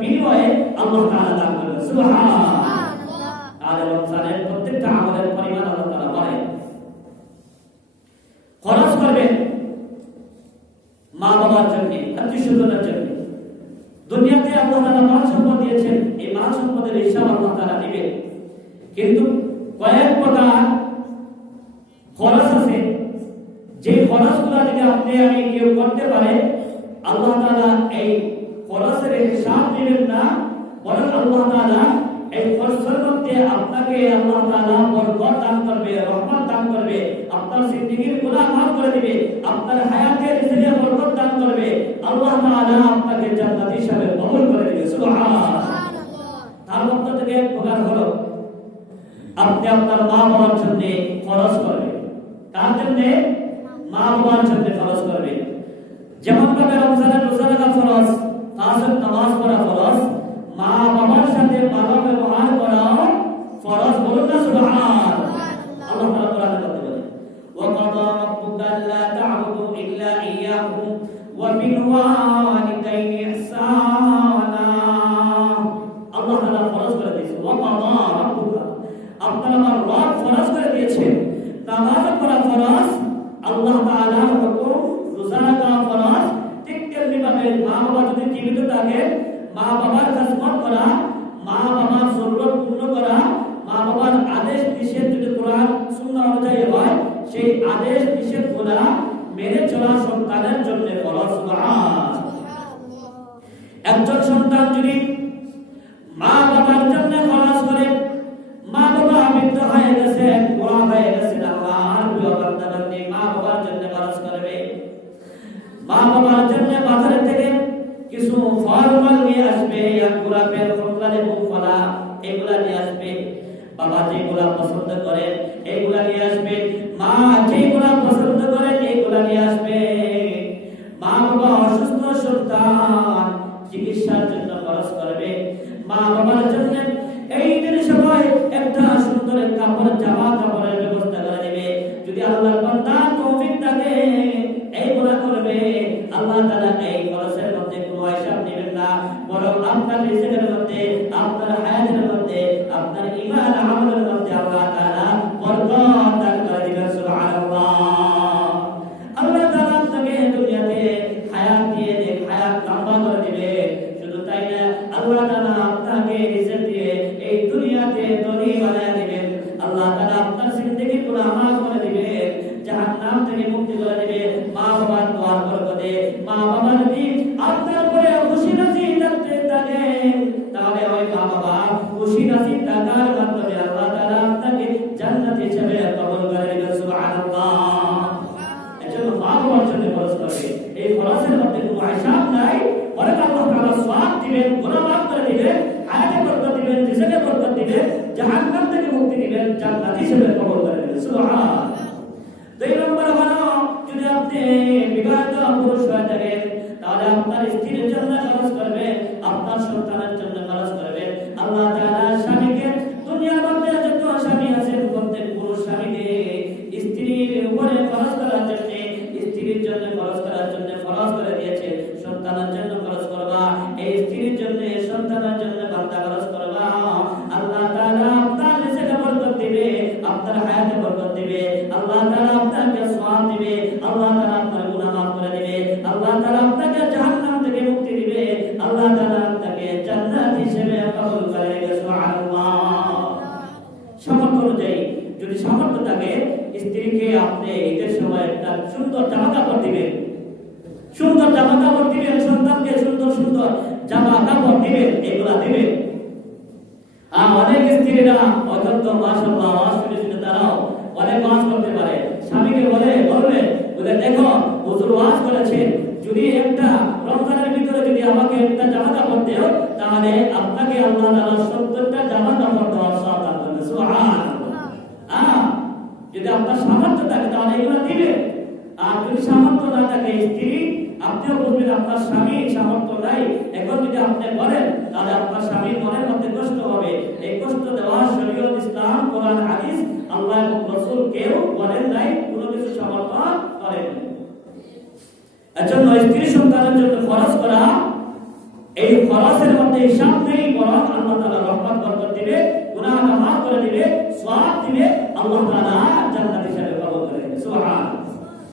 বিনিময়ে আল্লাহ তাআলা দান করবেন। সুবহানাল্লাহ। আর রমজানের প্রত্যেকটা আমলের পরিমাণ আল্লাহ তাআলা বাড়ায় খরচ করবেন মা বাবার জন্য, আত্মীয় স্বজনের জন্য। দুনিয়াতে আল্লাহ তাআলা মাল সম্পদ দিয়েছেন, এই মাল সম্পদের হিসাব আল্লাহ তাআলা নেবেন। কিন্তু কয়েক প্রকার খরচ আছে, যে খরচগুলো যদি আপনি আমি কেউ করতে পারে, আল্লাহ তাআলা এই খরচের হিসাব নেবেন না, বরং আল্লাহ তাআলা এই খরচের মধ্যে আপনাকে আল্লাহ তাআলা বরকত দান করবে, রহমত দান করবে, আপনার জিন্দেগীর গুনাহ মাফ করে দিবে, আপনার হায়াতের রিজিকে বরকত দান করবে, আল্লাহ তাআলা আপনাকে জান্নাত হিসাবে কবুল করে দিবে। সুবহানাল্লাহ। তার মধ্যে থেকে এক প্রকার হলো আপনি আপনার মা বাবার জন্য খরচ করবেন। কার জন্য? মা বাবার জন্য খরচ করবেন। যেমন ভাবে রমজানের রোজা রাখা ফরজ, তাহাজ্জুদ নামাজ পড়া ফরজ, মা বাবার সাথে ভালো ব্যবহার করাও ফরজ। বলুন না সুবহানাল্লাহ। আল্লাহ তাআলা কোরআনে বলেন, ওয়া কাদা রাব্বুকা আল্লা তা'বুদু ইল্লা ইয়্যাহু ওয়া বিল ওয়ালিদাইনি ইহসানা। আল্লাহ তাআলা ফরজ করে দিয়েছেন, ওয়া কাদা রাব্বুকা, আপনার আমার রব ফরজ করে দিয়েছেন নামাজ পড়া ফরজ, আল্লাহ তাআলার হুকুম, রোজা রাখা ফরজ। ঠিক তেমনি ভাবে মা বাবা যদি জীবিত থাকে, মা বাবার খেদমত করা, মা বাবার জরুরত পূর্ণ করা, মা বাবার আদেশ নিষেধ যদি কোরআন সুন্নাহ অনুযায়ী হয়, সেই আদেশ নিষেধগুলো মেনে চলা সন্তানের জন্য ফরজ। সুবহানাল্লাহ। একজন সন্তান যদি মা বাবার জন্য খরচ করে, মা বাবা বৃদ্ধ হয়ে গেছে, বুড়া হয়ে গেছে, আল্লাহর প্রিয় বান্দা বান্দি মা বাবার জন্য খরচ করবে। মা বাবার জন্য বাজার থেকে কিছু ফল নিয়ে আসবে, আঙ্গুরা পেল ফলদারে ফলা এগুলা নিয়ে আসবে। বাবা যেগুলা পছন্দ করেন এগুলা নিয়ে আসবে, মা যেগুলা পছন্দ করেন এগুলা নিয়ে আসবে। মা বাবা অসুস্থ সন্তান চিকিৎসার জন্য খরচ করবে। মা বাবার জন্য এই দিন সময় একটা সুন্দর কাপড়, জামা কাপড়ের ব্যবস্থা করে দেবে। যদি আল্লাহর বান্দা তৌফিক থাকে এইগুলা করবে, আল্লাহ তাআলা এই খরচের মধ্যে কোনো হিসাব নেবেন না, বরং আপনার রিজিকের মধ্যে, আপনার হায়াতের মধ্যে, আপনার ঈমান আমলের মধ্যে আল্লাহ তাআলা বরকত দান করে দিবেন। সুবহানাল্লাহ। আল্লাহ তাআলা আপনাকে দুনিয়াতে হায়াত দিয়ে হায়াত লম্বা করে দিবে। শুধু তাই না, আল্লাহ তাআলা আপনাকে রিজিক দিয়ে এই দুনিয়াতে ধনী বানায় দিবেন। আল্লাহ তাআলা আপনার জিন্দেগির গুনাহ মাফ করে দিবেন, জাহান্নাম থেকে মুক্তি করে দিবে। মা বাবার দোয়ার বরকতে, মা বাবা যদি আপনার উপরে খুশি নসিব থাকতে থাকে, তাহলে ওই মা বাবা খুশি নসিব থাকার মাধ্যমে আল্লাহ তাআলা আপনাকে জান্নাত হিসেবে কবুল করে নেবেন। সুবহানাল্লাহ। এজন্য মা বাবার জন্য খরচ করবে। এই খরচের মধ্যে কোনো হিসাব নাই, বরং আল্লাহ তাআলা সওয়াব দিবেন, গুনাহ মাফ করে দিবেন, হায়াতে বরকত দিবেন, রিজিকে বরকত দিবেন, জাহান্নাম থেকে মুক্তি দিবেন, জান্নাত হিসেবে কবুল করে নেবেন। সুবহানাল্লাহ। দুই নম্বর হলো, যদি আপনি বিবাহিত পুরুষ হয়ে থাকেন, তাহলে আপনার স্ত্রীর জন্য খরচ করবেন, আপনার সন্তানের জন্য খরচ করবেন। আল্লাহ তাআলা স্বামীকে, দুনিয়ার মধ্যে যত স্বামী আছেন প্রত্যেক পুরুষ স্বামীকে স্ত্রীর উপরে খরচ করার জন্য, স্ত্রীর জন্য খরচ করার জন্য ফরজ করে দিয়েছে। সন্তানের জন্য খরচ করবা, এই স্ত্রীর জন্য, সন্তানের জন্য বান্দা খরচ করবা। আল্লাহ তাআলা আপনার রিজিকে বরকত দিবে, আপনার হায়াতে বরকত দিবে, আল্লাহ তাআলা আপনাকে সওয়াব দিবে, আল্লাহ তাআলা আপনার গুনাহ মাফ করে দিবে, আল্লাহ তাআলা আপনাকে জাহান্নাম থেকে মুক্তি দিবে, আল্লাহ তাআলা আপনাকে জান্নাত হিসেবে কবুল করে নেবে। সুবহানাল্লাহ। সামর্থ্য অনুযায়ী যদি সামর্থ্য থাকে, স্ত্রীকে আপনি ঈদের সময় একটা সুন্দর জামা কাপড় দিবেন, সুন্দর জামা কাপড় দিবেন, সন্তানকে সুন্দর সুন্দর জামা কাপড় দিবেন, এগুলা দিবেন। আর অনেক স্ত্রীরা অত্যন্ত মাশাআল্লাহ ওয়াজ শুনে তারাও অনেক ওয়াজ করতে পারে, স্বামীকে বলে দেখো হুজুর ওয়াজ করেছে, যদি একটা রমজানের ভিতরে যদি আমাকে একটা জামা কাপড় দেও, তাহলে আপনাকে আল্লাহ তাআলা 70টা জামা কাপড় দেওয়ার সওয়াব দান করবে। সুবহানাল্লাহ। যদি আপনার সামর্থ্য থাকে তাহলে এগুলো দিবেন। আর যদি সামর্থ্য না থাকে, স্ত্রী আপনিও বুঝবেন আপনার স্বামী সামর্থ্য নাই, এখন যদি আপনি বলেন তাহলে আপনার স্বামীর মনের মধ্যে কষ্ট হবে। এই কষ্ট দেওয়া শরীয়ত, ইসলাম, কোরআন, হাদিস, আল্লাহ এবং রাসূল কেউ বলেন নাই, কোনো কিছু সমর্থন করেন নাই। এজন্য স্ত্রী সন্তানের জন্য খরচ করা এই খরচের মধ্যে হিসাব নেই, বরং আল্লাহ তাআলা রহমত বরকত দিবে, গুনাহ মাফ করে দিবে, সওয়াব দিবে, আল্লাহ তাআলা জান্নাত হিসেবে কবুল করে নেবে। সুবহানাল্লাহ।